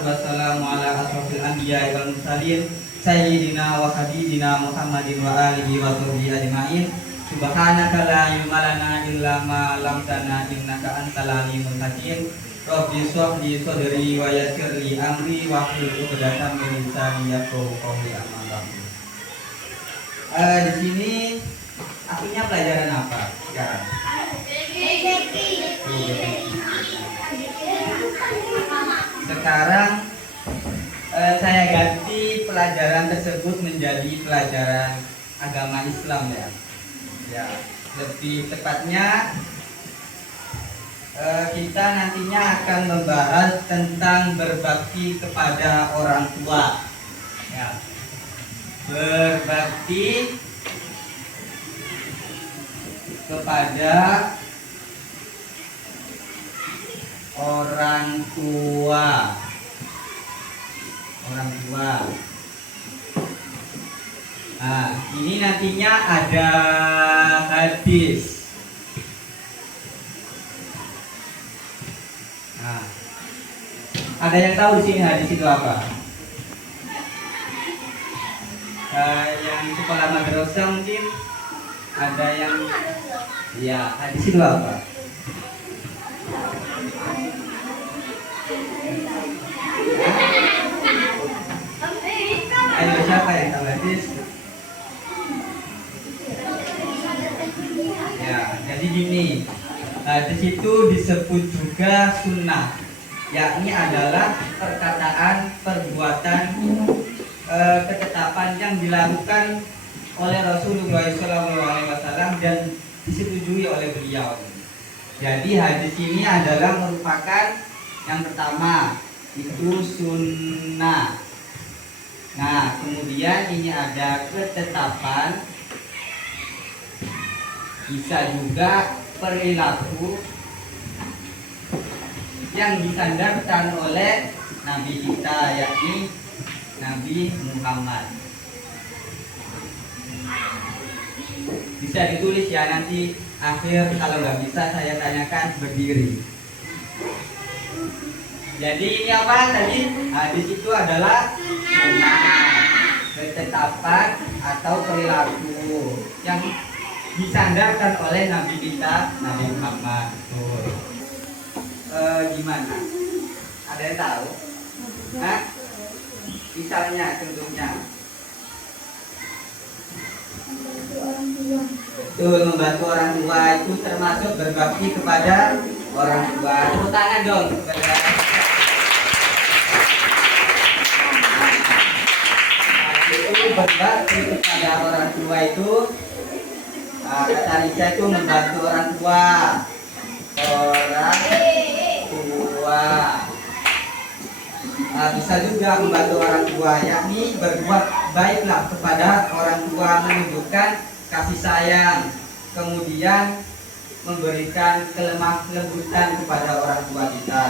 wassalatu wassalamu ala asrofil anbiya wal mursalin sayyidina wa habibina Muhammadin wa alihi wa sahbihi ajmain. Subhanaka la ilma lana illa ma 'allamtana innaka antal alimul hakim. Rabbi shrah li sadri wa yassir li amri wa hlul 'uqdatam min lisani yafqahu qawli. Amma ba'du. Di sini akhirnya pelajaran apa sekarang? Sekarang saya ganti pelajaran tersebut menjadi pelajaran agama Islam ya. Ya, lebih tepatnya kita nantinya akan membahas tentang berbakti kepada orang tua. Ya. Berbakti kepada orang tua. Nah, ini nantinya ada hadis. Nah, ada yang tahu di sini hadis itu apa? Yang sekolah madrasah mungkin ada yang, ya, hadis itu apa? Ayo, siapa yang tahu hadis? Ya, jadi gini, hadis itu disebut juga sunnah, yakni adalah perkataan, perbuatan, ketetapan yang dilakukan oleh Rasulullah SAW dan disetujui oleh beliau. Jadi hadis ini adalah merupakan yang pertama itu sunnah. Nah, kemudian ini ada ketetapan, bisa juga perilaku yang disandarkan oleh Nabi kita, yakni Nabi Muhammad. Bisa ditulis ya, nanti akhir kalau nggak bisa saya tanyakan berdiri. Jadi ini apa tadi? Hadis itu adalah sunnah, ketetapan atau perilaku yang disandarkan oleh Nabi kita, Nabi Muhammad. Gimana? Ada yang tahu? Hah? Misalnya, contohnya. Betul, membantu orang tua itu termasuk berbakti kepada orang tua. Tepuk tangan dong kepada. Berbakti kepada orang tua itu, kata Lisa itu membantu orang tua. Bisa juga membantu orang tua, yakni berbuat baiklah kepada orang tua, menunjukkan kasih sayang, kemudian memberikan kelemah lembutan kepada orang tua kita.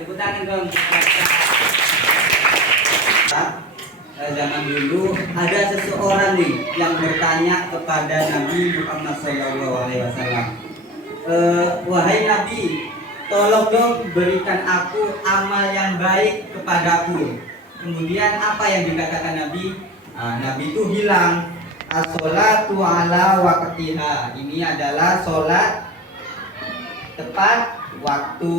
Tepuk tangan dong. Zaman dulu ada seseorang nih yang bertanya kepada Nabi Muhammad SAW. Wahai Nabi, tolong dong berikan aku amal yang baik kepadaku. Kemudian apa yang dikatakan Nabi? Nabi itu bilang, as-sholatu ala waqtiha. Ini adalah sholat tepat waktu.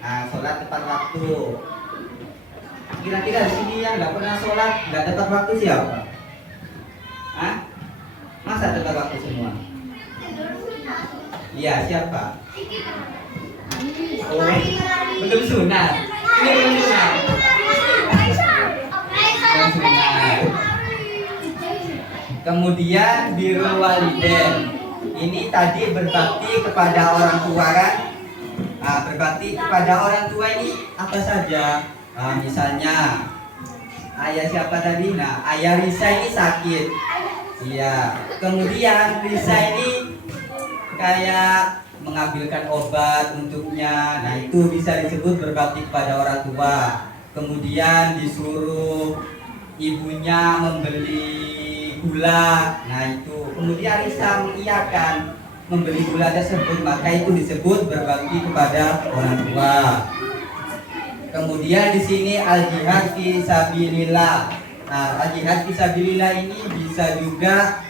Sholat tepat waktu. Kira-kira di sini yang nggak pernah sholat nggak tepat waktu siapa? Masa tepat waktu semua? Iya, siapa? Oh, belum sunat. Ini belum sunat. Belum sunat. Kemudian birrul walidain. Ini tadi berbakti kepada orang tua kan? Nah, berbakti kepada orang tua ini apa saja? Nah, misalnya ayah siapa tadi? Nah, ayah Risa ini sakit. Iya. Kemudian Risa ini kayak mengambilkan obat untuknya. Nah, itu bisa disebut berbakti kepada orang tua. Kemudian disuruh ibunya membeli gula. Nah, itu kemudian Risa mengiyakan membeli gula tersebut, maka itu disebut berbakti kepada orang tua. Kemudian di sini al-jihad fi sabilillah. Nah, al-jihad fi sabilillah ini bisa juga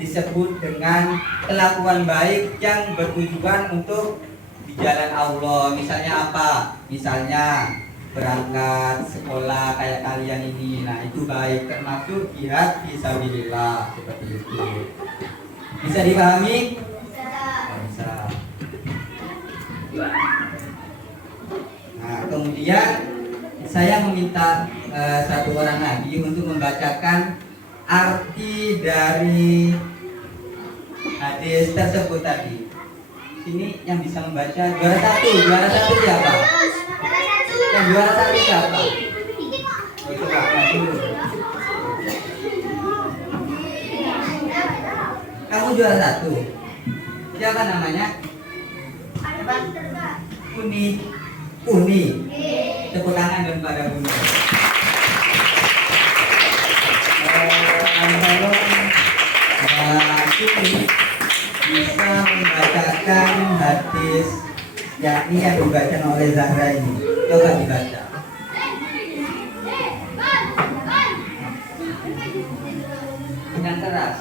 disebut dengan kelakuan baik yang bertujuan untuk di jalan Allah. Misalnya apa? Misalnya berangkat sekolah kayak kalian ini. Nah, itu baik, termasuk jihad fi sabilillah seperti itu. Bisa dipahami? Bisa. Nah, kemudian saya meminta satu orang lagi untuk membacakan arti dari hadis tersebut tadi. Ini yang bisa membaca juara satu siapa? Yang juara satu siapa? Oh, itu kakak dulu. Kamu juara satu. Siapa namanya? Uni. Tepuk tangan dan pada Uni. Uni bisa membacakan hadis yakni yang dibacakan oleh Zahra ini. Coba dibaca. Dengan keras.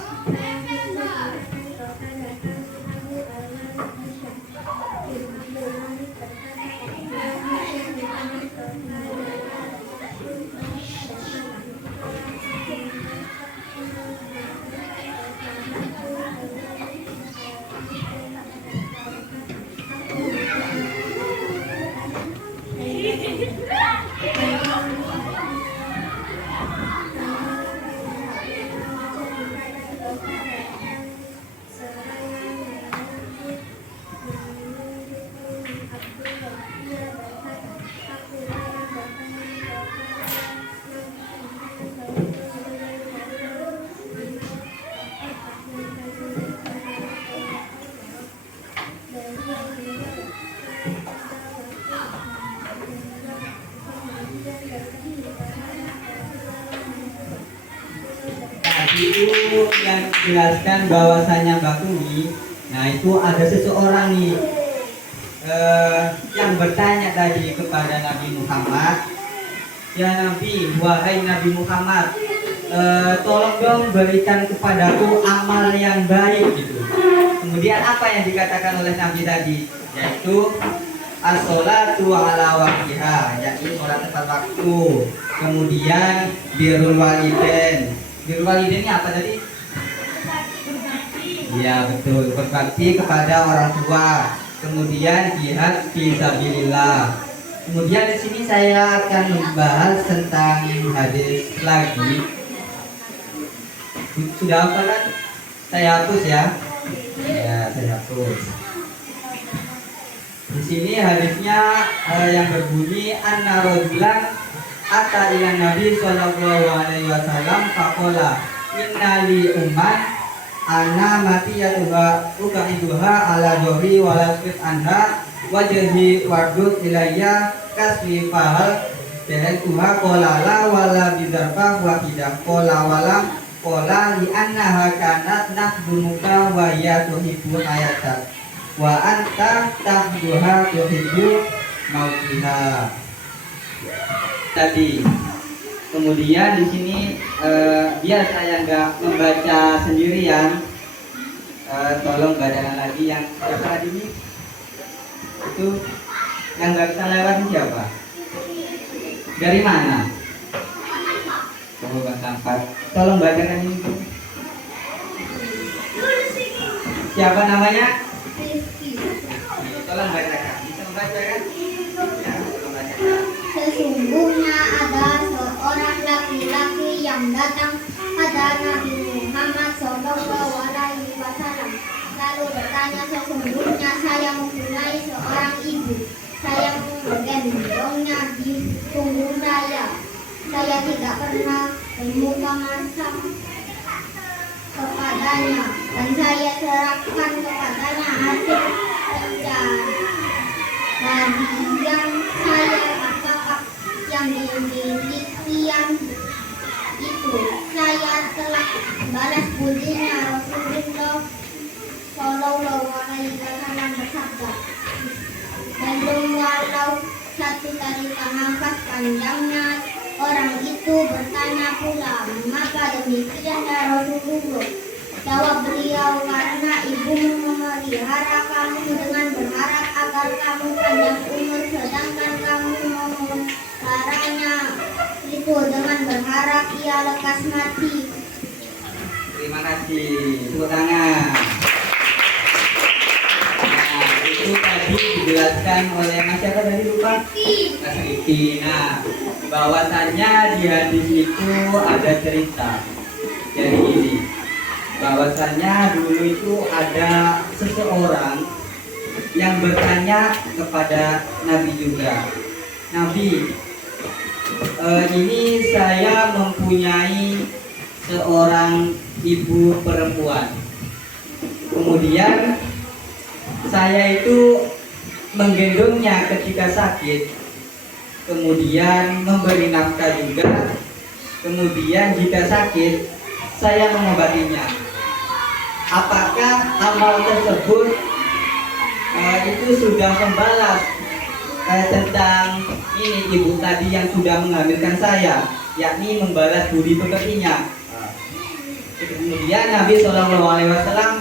Itu yang jelaskan bahwasanya Bakuni. Nah, itu ada seseorang nih yang bertanya tadi kepada Nabi Muhammad, ya Nabi, wahai Nabi Muhammad, tolong dong berikan kepadaku amal yang baik gitu. Kemudian apa yang dikatakan oleh Nabi tadi? Yaitu as-sholatu ala waqtiha, yakni sholat tepat waktu. Kemudian birrul walidain. Birrul walidain ini apa tadi? Iya betul, berbakti kepada orang tua. Kemudian jihad fi sabilillah. Kemudian di sini saya akan membahas tentang hadis lagi. Sudah apa kan? Saya hapus ya. Ya, saya hapus. Di sini hadisnya yang berbunyi anna rajulan ata ila Nabi sallallahu alaihi wasallam faqala inna li umman ana matiyatuha ukaiduha ala dohri walasfit anha wajhi wardut ilayya kasli fahal jahantuha qala la wala bidarfa wahidah qala walam qala li annaha kanat nakhdumuka wa ya tuhibbu hayatak wa anta tahduha tuhibbu mautiha tadi. Kemudian di sini biar saya nggak membaca sendirian, tolong bacakan lagi yang siapa tadi ini? Itu yang nggak bisa lewat siapa? Dari mana? Coba tempat. Tolong bacakan ini. Siapa namanya? Tolong bacakan. Bisa membaca kan? Ya, tolong bacakan. Sesungguhnya ada seorang laki-laki yang datang pada Nabi Muhammad caranya sesungguhnya saya mempunyai seorang ibu. Saya menggendongnya di punggung saya. Saya tidak pernah bermuka masam kepadanya, dan saya serahkan kepadanya hasil dari yang saya apakah yang dimilikian itu. Saya telah balas budinya. Rasulullah Shallallahu Alaihi Wasallam bersabda, belum walau satu tarika nafas panjangnya. Orang itu bertanya pula, maka demikian ya Rasulullah? Jawab beliau, karena ibumu memelihara kamu dengan berharap agar kamu panjang umur, sedangkan kamu memeliharanya itu dengan berharap ia lekas mati. Terima kasih. Tepuk tangan. Nah, itu tadi dijelaskan oleh Mas siapa tadi lupa? Mas Riki. Nah, bahwasannya di hadis itu ada cerita. Jadi ini, bahwasannya dulu itu ada seseorang yang bertanya kepada Nabi juga. Nabi, ini saya mempunyai seorang ibu perempuan. Kemudian saya itu menggendongnya ketika sakit, kemudian memberi nafkah juga, kemudian jika sakit saya mengobatinya. Apakah amal tersebut itu sudah membalas tentang ini ibu tadi yang sudah menghamilkan saya, yakni membalas budi pekertinya? Kemudian Nabi Shallallahu Alaihi Wasallam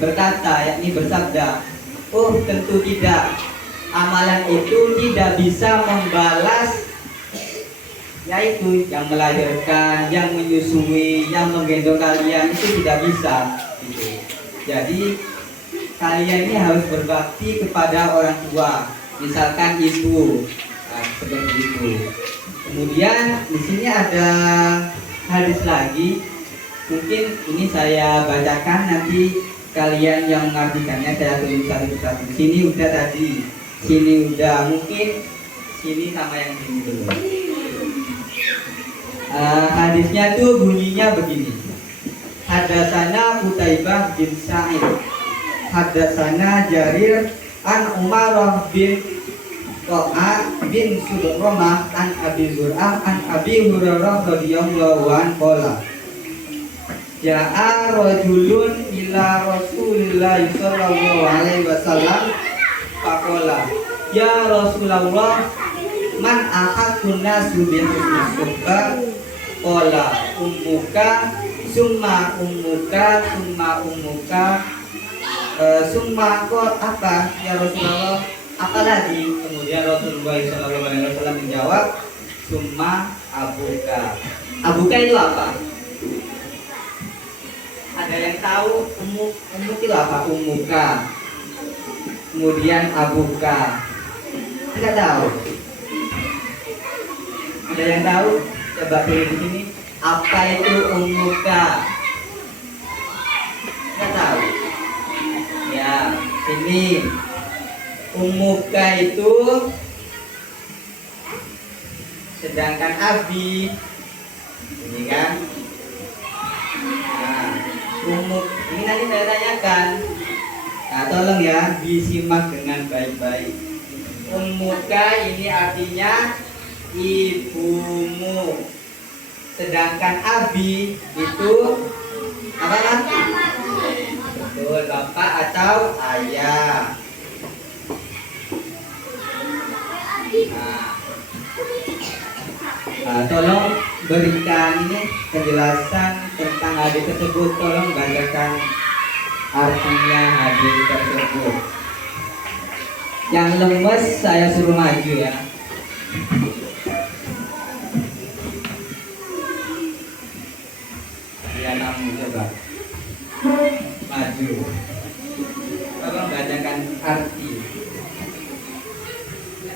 berkata, yakni bersabda, oh tentu tidak. Amalan itu tidak bisa membalas, yaitu yang melahirkan, yang menyusui, yang menggendong kalian, itu tidak bisa. Gitu. Jadi kalian ini harus berbakti kepada orang tua, misalkan ibu, nah, seperti itu. Kemudian di sini ada hadis lagi, mungkin ini saya bacakan, nanti kalian yang mengartikannya saya tulis satu-satu. Sini udah tadi, sini udah, mungkin sini sama yang sini dulu. Hadisnya tuh bunyinya begini. Hadatsana Qutaibah bin Sa'id, hadatsana Jarir an Umar bin To'a bin Sudromah an Abi Zur'ah an Abi Hurairah radhiyallahu anhu qala ja'a rajulun ila Rasulillah sallallahu alaihi wasallam faqala ya Rasulullah man ahadun nasu bi husni suhbah qala ummuka summa ummuka summa ummuka summa qala apa ya Rasulullah, apalagi? Kemudian Rasulullah sallallahu alaihi wasallam menjawab summa abuka. Abuka itu apa? Ada yang tahu? Umuk itu apa? Umuka. Kemudian abuka. Tidak tahu. Ada yang tahu? Coba pilih di sini. Apa itu umuka? Tidak tahu. Ya, sini. Umuka itu, sedangkan abi ini kan. Nah, umuk ini nanti saya tanyakan. Nah, tolong ya disimak dengan baik-baik. Umuka ini artinya ibumu, sedangkan abi itu apa kan? Betul, bapak atau ayah. Tolong berikan ini penjelasan tentang hadis tersebut. Tolong bacakan artinya hadis tersebut. Yang lemes saya suruh maju ya. Ya kamu coba maju. Tolong bacakan arti.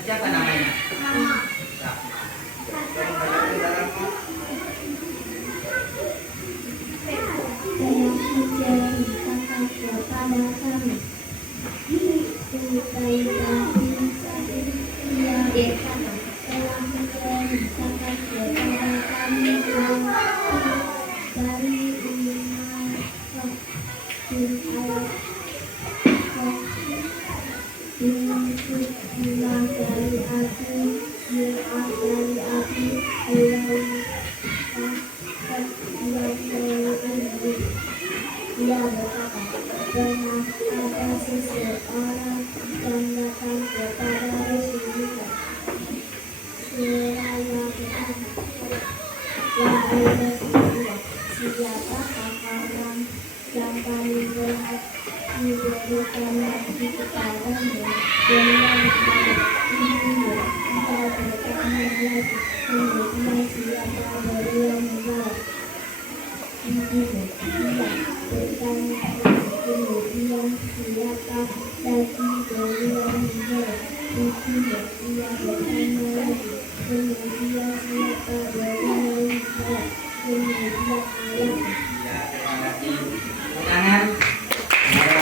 Siapa namanya? Saya menceritakan kepada kami Kutaibah bin Sa'id ia berkata, telah menceritakan kepada kami dari Umar bin Al-Khattab dari aku dari Abi dia berkata, pernah ada seseorang yang datang kepada Rasulullah seraya berkata, wahai Rasulullah, siapakah orang yang paling berhak diberikan lagi kepadamu dan yang paling ingin kita bertanya lagi, kemudian siapa beliau menjawab, bertanya kemudian siapa lagi beliau menjawab, ia bertanya lagi, kemudian siapa beliau menjawab, kemudian ayat. Ya, terima kasih. Tangan. Ya,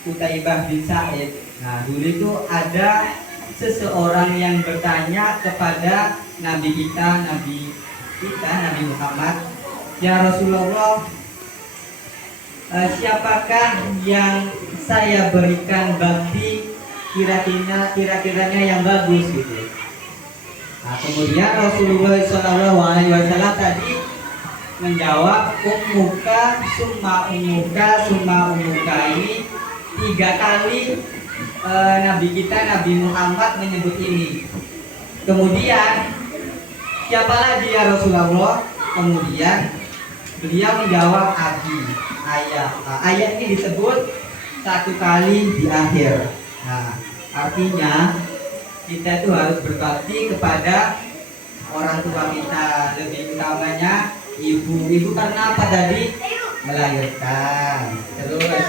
Kutaibah bin Sa'id. Nah, dulu itu ada seseorang yang bertanya kepada Nabi Muhammad, ya Rasulullah, siapakah yang saya berikan bakti kira-kiranya yang bagus gitu. Nah, kemudian Rasulullah SAW tadi menjawab ummuka summa ummuka ini 3 kali. Nabi kita Nabi Muhammad menyebut ini. Kemudian siapa lagi ya Rasulullah? Kemudian beliau menjawab ayah. Ayah ini disebut 1 kali di akhir. Nah, artinya kita itu harus berbakti kepada orang tua kita, lebih utamanya ibu karena apa tadi? Melahirkan, terus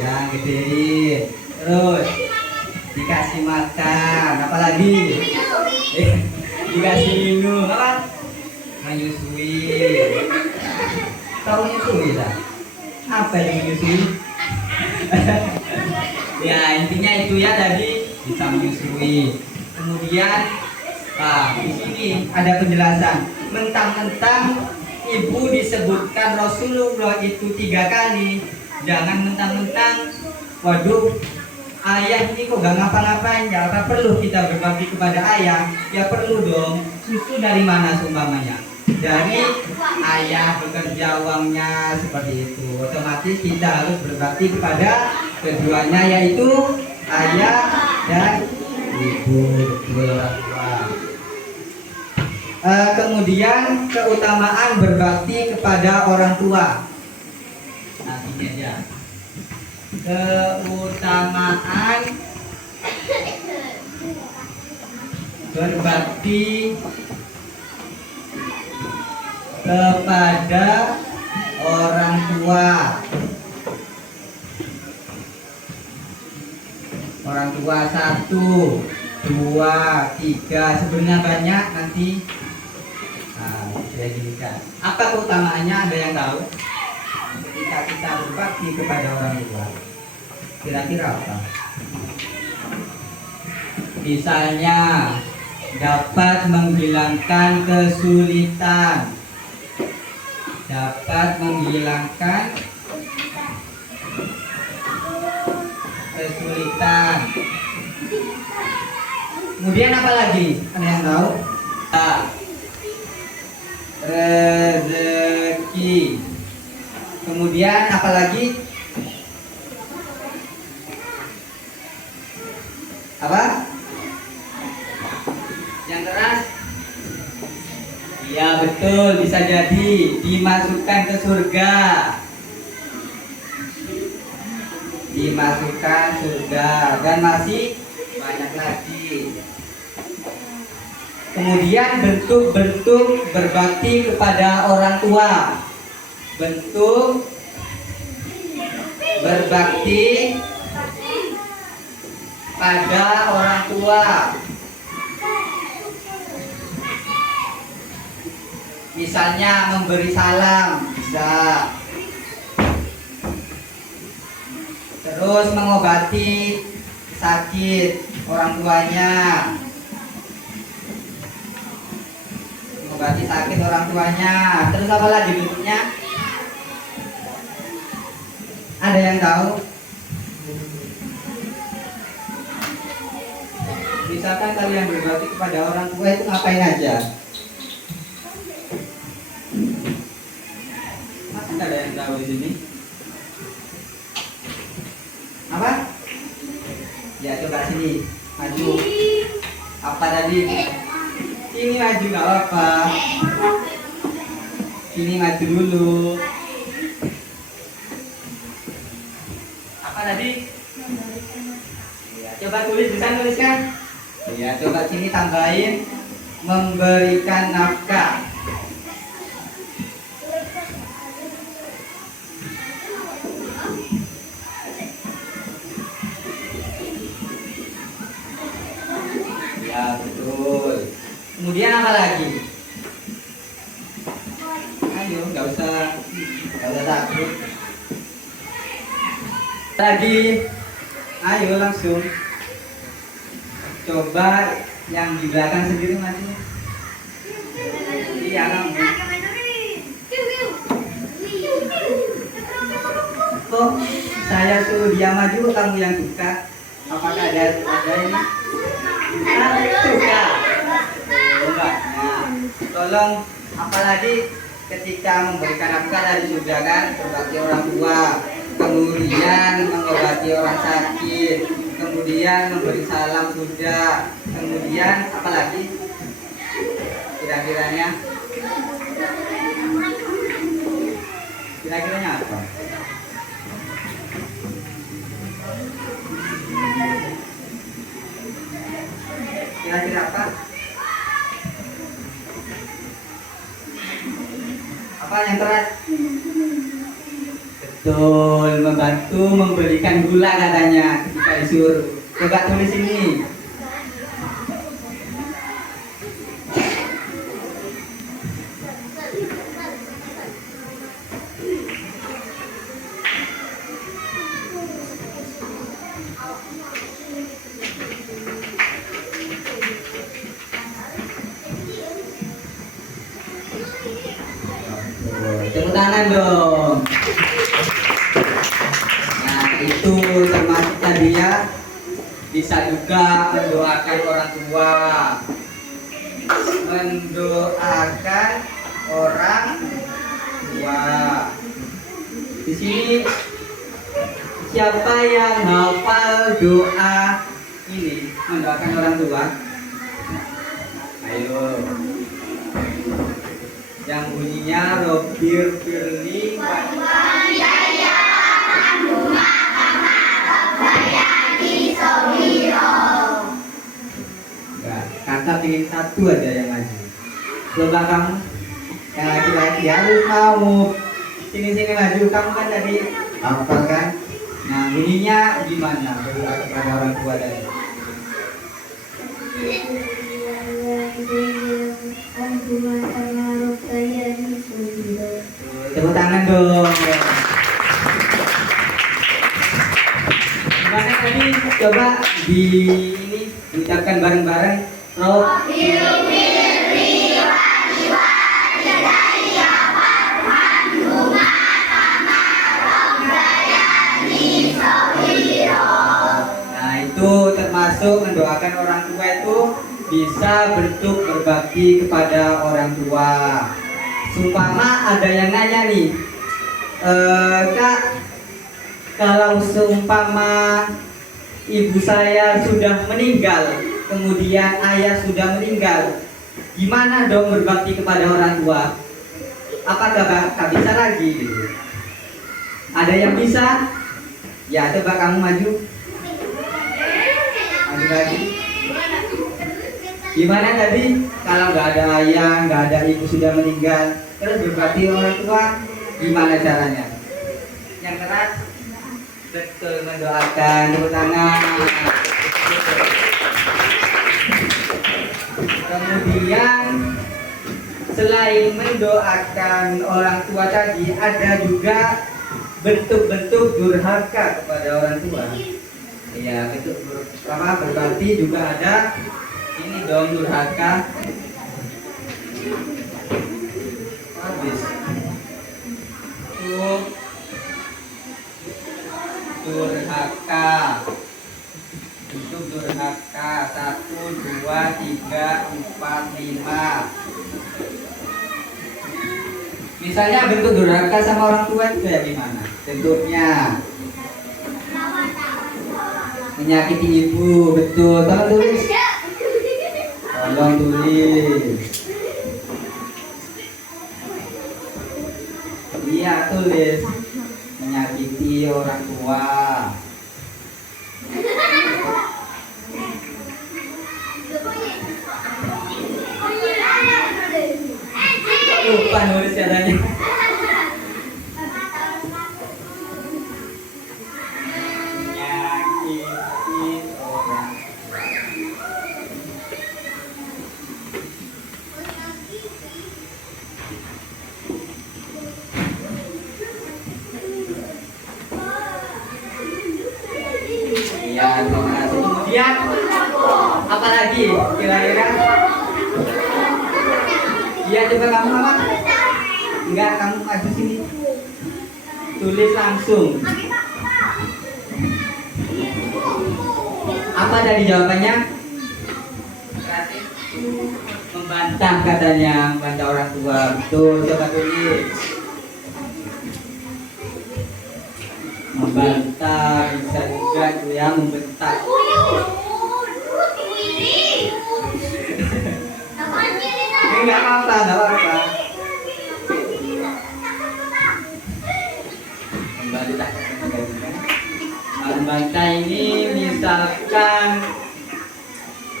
yang gede, terus dikasih makan, apalagi dikasih minum, apa? Menyusui. Tahu menyusui tak? Apa yang menyusui? Ya intinya itu ya, tadi bisa menyusui. Kemudian di sini ada penjelasan, mentang-mentang ibu disebutkan Rasulullah itu 3 kali, jangan mentang-mentang waduh ayah ini kok gak ngapa-ngapain, ya apa perlu kita berbakti kepada ayah? Ya perlu dong. Susu dari mana seumpamanya? Dari ayah bekerja uangnya, seperti itu. Otomatis kita harus berbakti kepada keduanya, yaitu ayah dan ibu, kedua orang tua. Kemudian keutamaan berbakti kepada orang tua. Nah, ini aja. Keutamaan berbakti kepada orang tua. Orang tua 1, 2, 3, sebenarnya banyak nanti. Nah, saya jadikan. Apa keutamaannya, ada yang tahu? Ketika kita berbakti kepada orang tua, kira-kira apa? Misalnya dapat menghilangkan kesulitan, dapat menghilangkan kesulitan. Kemudian apa lagi? Ada yang tahu? Rezeki. Kemudian apa lagi? Apa? Yang keras? Ya betul, bisa jadi dimasukkan ke surga. Dimasukkan surga, dan masih banyak lagi. Kemudian bentuk-bentuk berbakti kepada orang tua. Bentuk berbakti pada orang tua. Misalnya memberi salam, bisa. Terus mengobati sakit orang tuanya. Mengobati sakit orang tuanya. Terus apa lagi bentuknya? Ada yang tahu? Misalkan kalian berbakti kepada orang tua itu ngapain aja? Masa nggak ada yang tahu di sini? Apa? Ya coba sini, maju. Apa tadi? Sini maju nggak apa-apa. Sini maju dulu. Apa tadi? Ya, coba tuliskan. Ya, coba sini tambahin memberikan nafkah. Ya, betul. Kemudian apa lagi? Ayo, nggak usah takut. Lagi, ayo langsung. Coba yang di belakang sendiri maju. Iya, kamu. Kok saya suruh dia maju, kamu yang suka? Apakah ada ini? Suka. Enggak. Nah, tolong apalagi ketika memberikan nafkah tadi sudah kan, berbakti orang tua, kemudian mengobati orang sakit, kemudian memberi salam sudah, kemudian apalagi kira-kiranya apa? Kira-kira apa? Apa yang terakhir? Betul, membantu memberikan gula katanya ketika disuruh. Coba tulis ini. Tepuk tangan dong. Nah, itu termasuk tadi ya. Bisa juga mendoakan orang tua. Mendoakan orang tua. Di sini siapa yang hafal doa ini mendoakan orang tua? Ayo. Yang bunyinya Robbir Firli kakak ingin satu aja yang maju. Coba kamu yang laki-laki harus mau sini maju. Kamu kan tadi hafal kan? Nah bunyinya gimana berdoa kepada orang tua tadi? Tepuk tangan dong. Gimana tadi? Coba di ini ucapkan bareng-bareng. Nah itu termasuk mendoakan orang tua itu bisa bentuk berbakti kepada orang tua. Sumpama ada yang nanya nih, Kak, kalau seumpama ibu saya sudah meninggal, kemudian ayah sudah meninggal, gimana dong berbakti kepada orang tua? Apakah tak bisa lagi gitu? Ada yang bisa? Ya coba kamu maju. Maju lagi. Gimana tadi? Kalau nggak ada ayah, nggak ada ibu sudah meninggal, terus berbakti orang tua, gimana caranya? Yang keras, betul mendoakan, tepuk tangan. Kemudian selain mendoakan orang tua tadi, ada juga bentuk-bentuk durhaka kepada orang tua. Ya, bentuk berbakti juga ada. Ini dong durhaka. Habis. Tuh. Durhaka. Bentuk durhaka 1, 2, 3, 4, 5. Misalnya bentuk durhaka sama orang tua itu kayak gimana? Bentuknya menyakiti ibu, betul. Tolong tulis. Tolong tulis. Iya, tulis. Menyakiti orang tua. Lupa nulis caranya. Menyakiti orang. Ya, terima kasih. Kemudian apa lagi kira-kira? Ya, coba kamu apa? Enggak, kamu maju sini. Tulis langsung. Apa tadi jawabannya? Membantah katanya, membantah orang tua. Betul, coba tulis. Membantah bisa juga tuh ya, membentak. Enggak apa-apa, enggak apa-apa. Membantah ini misalkan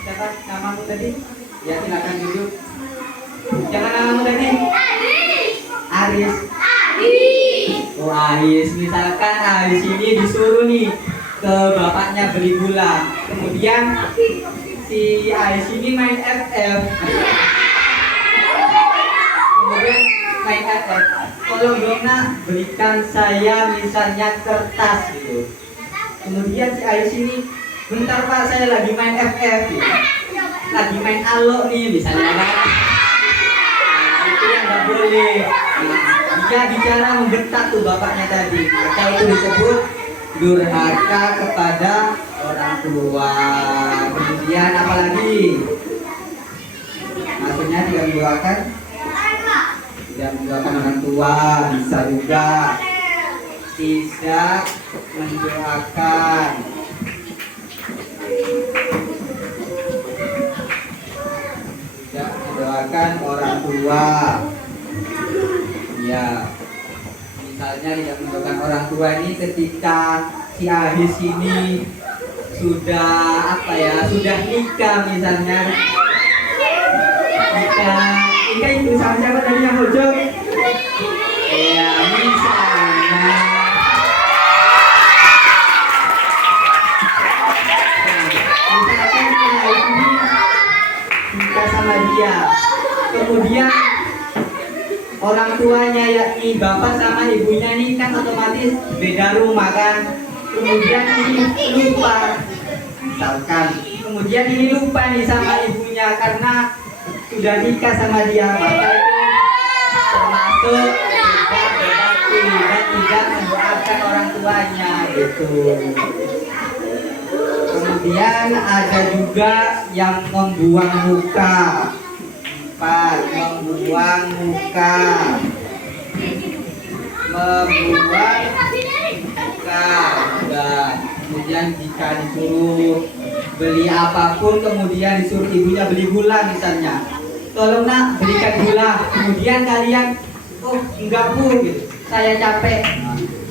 siapa namamu tadi? Ya, silakan duduk. Jangan namamu tadi. Aris. Oh, Aris. Misalkan Aris ini disuruh nih ke bapaknya beli gula. Kemudian si Aris ini main FF. Kemudian main FF. Tolong dong nak, berikan saya misalnya kertas gitu. Kemudian si Aris ini, bentar Pak, saya lagi main FF gitu. Lagi main alo nih misalnya kan. Nah, itu yang nggak boleh. Dia bicara membentak tuh bapaknya tadi. Maka itu disebut durhaka kepada orang tua. Kemudian apa lagi? Maksudnya tidak mendoakan? Tidak mendoakan orang tua, bisa juga tidak mendoakan. Tidak mendoakan orang tua. Ya, misalnya tidak mendoakan orang tua ini ketika si Ahis ini sudah apa ya, sudah nikah misalnya. Nikah itu sama siapa tadi yang hujung? Ya, misalnya nikah sama dia. Kemudian orang tuanya yakni bapak sama ibunya ini kan otomatis beda rumah kan. Kemudian ini lupa, misalkan kemudian ini lupa nih sama ibunya karena sudah nikah sama dia, maka itu termasuk tidak berbakti dan tidak mendoakan orang tuanya gitu. Kemudian ada juga yang membuang muka. 4. Membuang muka. Membuang muka. Dan kemudian jika disuruh beli apapun, kemudian disuruh ibunya beli gula misalnya, tolong nak belikan gula. Kemudian kalian, oh enggak bu, gitu, saya capek.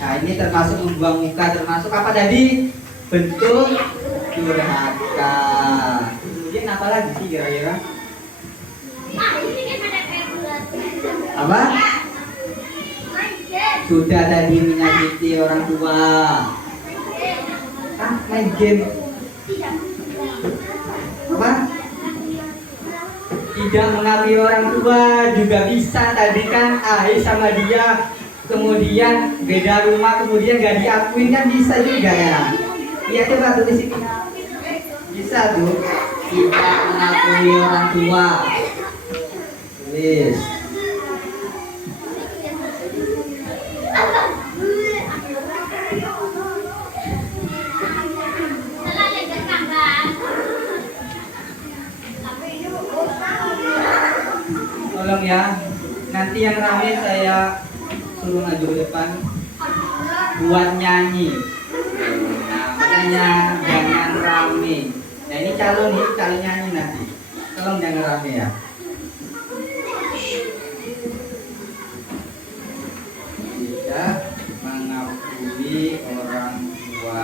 Nah ini termasuk membuang muka, termasuk apa tadi? Bentuk durhaka. Kemudian apa lagi sih kira-kira? Apa? Sudah tadi menyakiti orang tua. Ah, main game. Apa? Tidak mengakui orang tua juga bisa tadi kan. Sama dia kemudian beda rumah, kemudian gak diakuin kan bisa juga ya. Iya coba tulis ini. Bisa tuh. Tidak mengakui orang tua. Tulis. Tolong ya, nanti yang rame saya suruh maju ke depan buat nyanyi. Nah, makanya jangan rame. Nah ini calon nyanyi nanti. Tolong jangan rame ya. Tidak mengakui orang tua.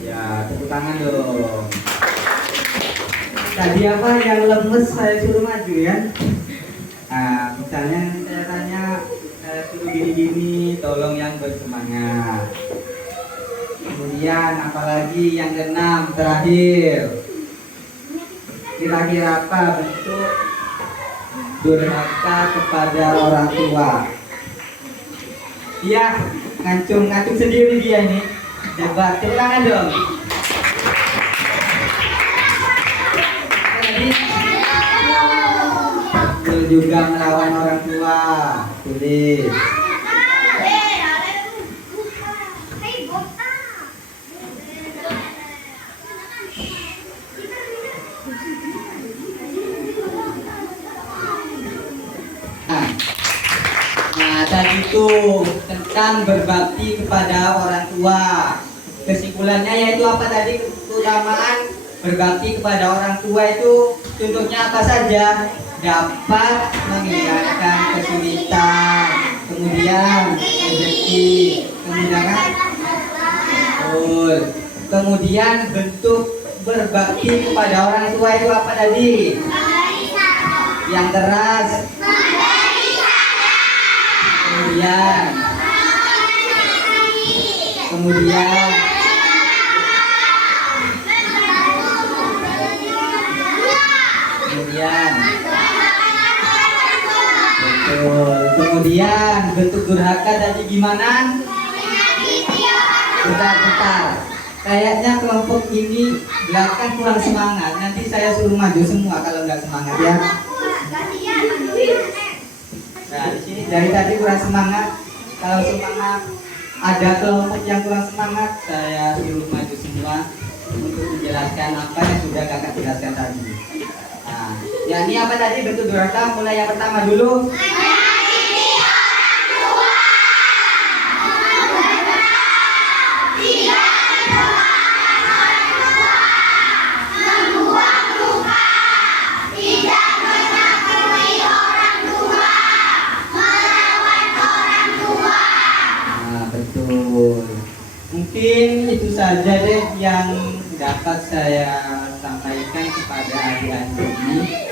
Ya, tepuk tangan dong. Tadi apa yang lemes saya suruh maju ya? Nah, misalnya saya tanya, saya suruh gini-gini, tolong yang bersemangat. Kemudian apalagi yang keenam terakhir. Kira-kira apa bentuk durhaka kepada orang tua? Iya, ngacung sendiri dia ini. Coba tepuk tangan dong. Tadi juga melawan orang tua. Tulis. Nah, tadi itu tentang berbakti kepada orang tua. Kesimpulannya yaitu apa tadi? Keutamaan berbakti kepada orang tua itu contohnya apa saja? Dapat menghilangkan kesulitan, kemudian rezeki, kemudian bentuk berbakti kepada orang tua itu apa tadi? Yang keras. Kemudian betul. Kemudian bentuk durhaka tadi gimana? Bentar. Kayaknya kelompok ini belakang kurang semangat. Nanti saya suruh maju semua kalau nggak semangat ya. Nah, di sini dari tadi kurang semangat. Kalau semangat ada kelompok yang kurang semangat, saya suruh maju semua untuk menjelaskan apa yang sudah kakak jelaskan tadi. Nah, ya ini apa tadi bentuk durhaka? Mulai yang pertama dulu. Mungkin itu saja deh yang dapat saya sampaikan kepada adik-adik ini.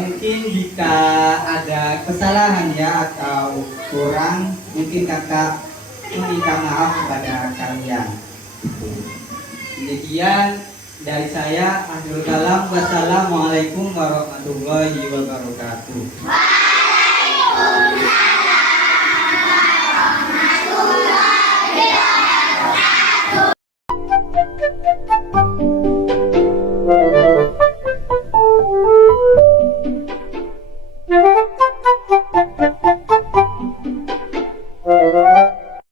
Mungkin jika ada kesalahan ya atau kurang, mungkin kakak meminta maaf kepada kalian. Demikian dari saya. Akhirul kalam. Wassalamualaikum warahmatullahi wabarakatuh. Waalaikumsalam.